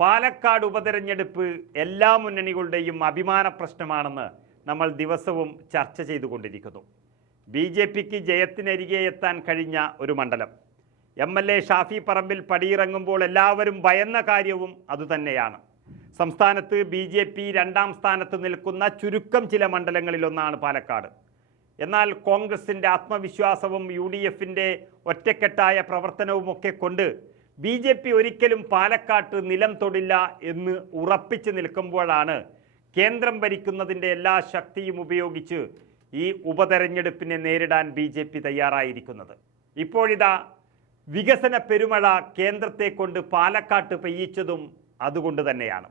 പാലക്കാട് ഉപതെരഞ്ഞെടുപ്പ് എല്ലാ മുന്നണികളുടെയും അഭിമാന പ്രശ്നമാണെന്ന് നമ്മൾ ദിവസവും ചർച്ച ചെയ്തുകൊണ്ടിരിക്കുന്നു. ബി ജെ പിക്ക് ജയത്തിനരികെ എത്താൻ കഴിഞ്ഞ ഒരു മണ്ഡലം. M L A Shafi Parambil പടിയിറങ്ങുമ്പോൾ എല്ലാവരും ഭയന്ന കാര്യവും അതുതന്നെയാണ്. സംസ്ഥാനത്ത് ബി ജെ പി രണ്ടാം സ്ഥാനത്ത് നിൽക്കുന്ന ചുരുക്കം ചില മണ്ഡലങ്ങളിലൊന്നാണ് പാലക്കാട്. എന്നാൽ കോൺഗ്രസിന്റെ ആത്മവിശ്വാസവും യു ഡി എഫിന്റെ ഒറ്റക്കെട്ടായ പ്രവർത്തനവുമൊക്കെ കൊണ്ട് ബി ജെ പി ഒരിക്കലും പാലക്കാട്ട് നിലം തൊടില്ല എന്ന് ഉറപ്പിച്ചു നിൽക്കുമ്പോഴാണ് കേന്ദ്രം ഭരിക്കുന്നതിന്റെ എല്ലാ ശക്തിയും ഉപയോഗിച്ച് ഈ ഉപതെരഞ്ഞെടുപ്പിനെ നേരിടാൻ ബി ജെ പി തയ്യാറായിരിക്കുന്നത്. ഇപ്പോഴിതാ വികസന പെരുമഴ കേന്ദ്രത്തെ കൊണ്ട് പാലക്കാട്ട് പെയ്യിച്ചതും അതുകൊണ്ട് തന്നെയാണ്.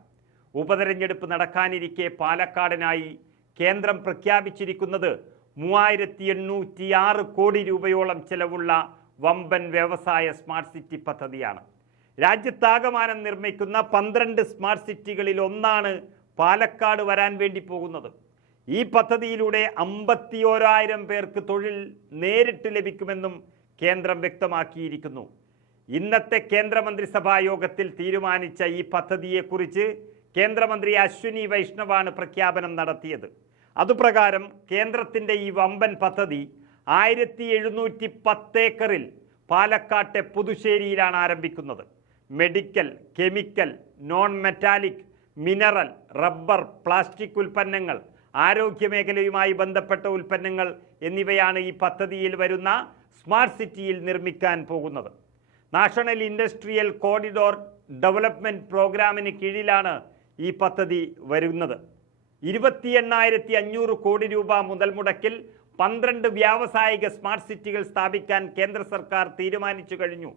ഉപതെരഞ്ഞെടുപ്പ് നടക്കാനിരിക്കെ പാലക്കാടിനായി കേന്ദ്രം പ്രഖ്യാപിച്ചിരിക്കുന്നത് മൂവായിരത്തി എണ്ണൂറ്റി ആറ് കോടി രൂപയോളം ചെലവുള്ള വമ്പൻ വ്യവസായ സ്മാർട്ട് സിറ്റി പദ്ധതിയാണ്. രാജ്യത്താകമാനം നിർമ്മിക്കുന്ന പന്ത്രണ്ട് സ്മാർട്ട് സിറ്റികളിൽ ഒന്നാണ് പാലക്കാട് വരാൻ വേണ്ടി പോകുന്നത്. ഈ പദ്ധതിയിലൂടെ അമ്പത്തി ഓരായിരം പേർക്ക് തൊഴിൽ നേരിട്ട് ലഭിക്കുമെന്നും കേന്ദ്രം വ്യക്തമാക്കിയിരിക്കുന്നു. ഇന്നത്തെ കേന്ദ്രമന്ത്രിസഭാ യോഗത്തിൽ തീരുമാനിച്ച ഈ പദ്ധതിയെക്കുറിച്ച് കേന്ദ്രമന്ത്രി അശ്വിനി വൈഷ്ണവാണ് പ്രഖ്യാപനം നടത്തിയത്. അതുപ്രകാരം കേന്ദ്രത്തിന്റെ ഈ വമ്പൻ പദ്ധതി ആയിരത്തി എഴുന്നൂറ്റി പത്തേക്കറിൽ പാലക്കാട്ടെ പുതുശ്ശേരിയിലാണ് ആരംഭിക്കുന്നത്. Medical chemical non metallic mineral rubber plastic ഉൽപ്പന്നങ്ങൾ ആരോഗ്യമേഖലയുമായി ബന്ധപ്പെട്ട ഉൽപ്പന്നങ്ങൾ എന്നിവയാണ് ഈ പദ്ധതിയിൽ വരുന്ന സ്മാർട്ട് സിറ്റിയിൽ നിർമ്മിക്കാൻ പോകുന്നത്. നാഷണൽ ഇൻഡസ്ട്രിയൽ കോറിഡോർ ഡെവലപ്മെന്റ് പ്രോഗ്രാമിന് കീഴിലാണ് ഈ പദ്ധതി വരുന്നത്. ഇരുപത്തി എണ്ണായിരത്തി അഞ്ഞൂറ് കോടി രൂപ മുതൽ മുടക്കിൽ പന്ത്രണ്ട് വ്യാവസായിക സ്മാർട്ട് സിറ്റികൾ സ്ഥാപിക്കാൻ കേന്ദ്ര സർക്കാർ തീരുമാനിച്ചു കഴിഞ്ഞു.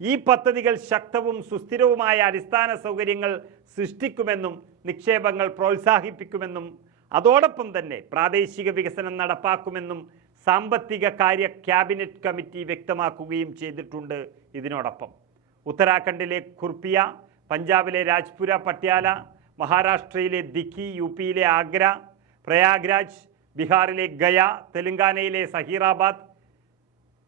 ഈ പദ്ധതികൾ ശക്തവും സുസ്ഥിരവുമായ അടിസ്ഥാന സൗകര്യങ്ങൾ സൃഷ്ടിക്കുമെന്നും നിക്ഷേപങ്ങൾ പ്രോത്സാഹിപ്പിക്കുമെന്നും അതോടൊപ്പം തന്നെ പ്രാദേശിക വികസനം നടപ്പാക്കുമെന്നും സാമ്പത്തിക കാര്യ ക്യാബിനറ്റ് കമ്മിറ്റി വ്യക്തമാക്കുകയും ചെയ്തിട്ടുണ്ട് ഇതിനോടൊപ്പം. ഉത്തരാഖണ്ഡിലെ ഖുർപ്പിയ പഞ്ചാബിലെ രാജ്പുര പട്യാല മഹാരാഷ്ട്രയിലെ ദിഖി യു പിയിലെ ആഗ്ര പ്രയാഗ്രാജ് ബീഹാറിലെ ഗയ തെലങ്കാനയിലെ സഹീറാബാദ്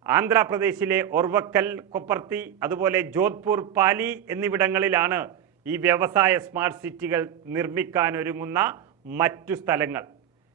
ആന്ധ്രാപ്രദേശിലെ ഒർവക്കൽ കൊപ്പർത്തി അതുപോലെ ജോധ്പൂർ പാലി എന്നിവിടങ്ങളിലാണ് ഈ വ്യവസായ സ്മാർട്ട് സിറ്റികൾ നിർമ്മിക്കാനൊരുങ്ങുന്ന മറ്റു സ്ഥലങ്ങൾ.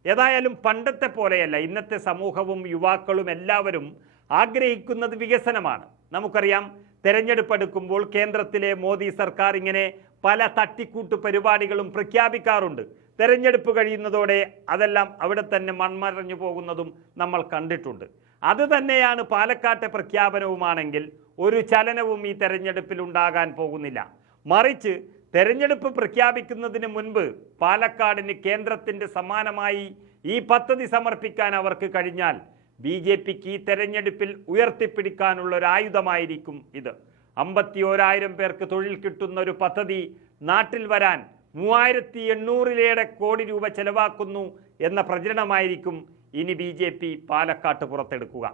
ഏതായാലും പണ്ടത്തെ പോലെയല്ല ഇന്നത്തെ സമൂഹവും യുവാക്കളും എല്ലാവരും ആഗ്രഹിക്കുന്നത് വികസനമാണ്. നമുക്കറിയാം തെരഞ്ഞെടുപ്പ് എടുക്കുമ്പോൾ കേന്ദ്രത്തിലെ മോദി സർക്കാർ ഇങ്ങനെ പല തട്ടിക്കൂട്ട് പരിപാടികളും പ്രഖ്യാപിക്കാറുണ്ട്. തെരഞ്ഞെടുപ്പ് കഴിയുന്നതോടെ അതെല്ലാം അവിടെ തന്നെ മൺമറഞ്ഞു പോകുന്നതും നമ്മൾ കണ്ടിട്ടുണ്ട്. അത് തന്നെയാണ് പാലക്കാട്ടെ പ്രഖ്യാപനവുമാണെങ്കിൽ ഒരു ചലനവും ഈ തെരഞ്ഞെടുപ്പിൽ ഉണ്ടാകാൻ പോകുന്നില്ല. മറിച്ച് തെരഞ്ഞെടുപ്പ് പ്രഖ്യാപിക്കുന്നതിന് മുൻപ് പാലക്കാടിന് കേന്ദ്രത്തിന്റെ സമാനമായി ഈ പദ്ധതി സമർപ്പിക്കാൻ അവർക്ക് കഴിഞ്ഞാൽ ബി ജെ പിക്ക് ഈ തെരഞ്ഞെടുപ്പിൽ ഉയർത്തിപ്പിടിക്കാനുള്ള ഒരു ആയുധമായിരിക്കും ഇത് അമ്പത്തി ഓരായിരം പേർക്ക് തൊഴിൽ കിട്ടുന്ന ഒരു പദ്ധതി നാട്ടിൽ വരാൻ മൂവായിരത്തി എണ്ണൂറിലേറെ കോടി രൂപ ചെലവാക്കുന്നു എന്ന പ്രചരണമായിരിക്കും ഇനി ബി പാലക്കാട്ട് പുറത്തെടുക്കുക.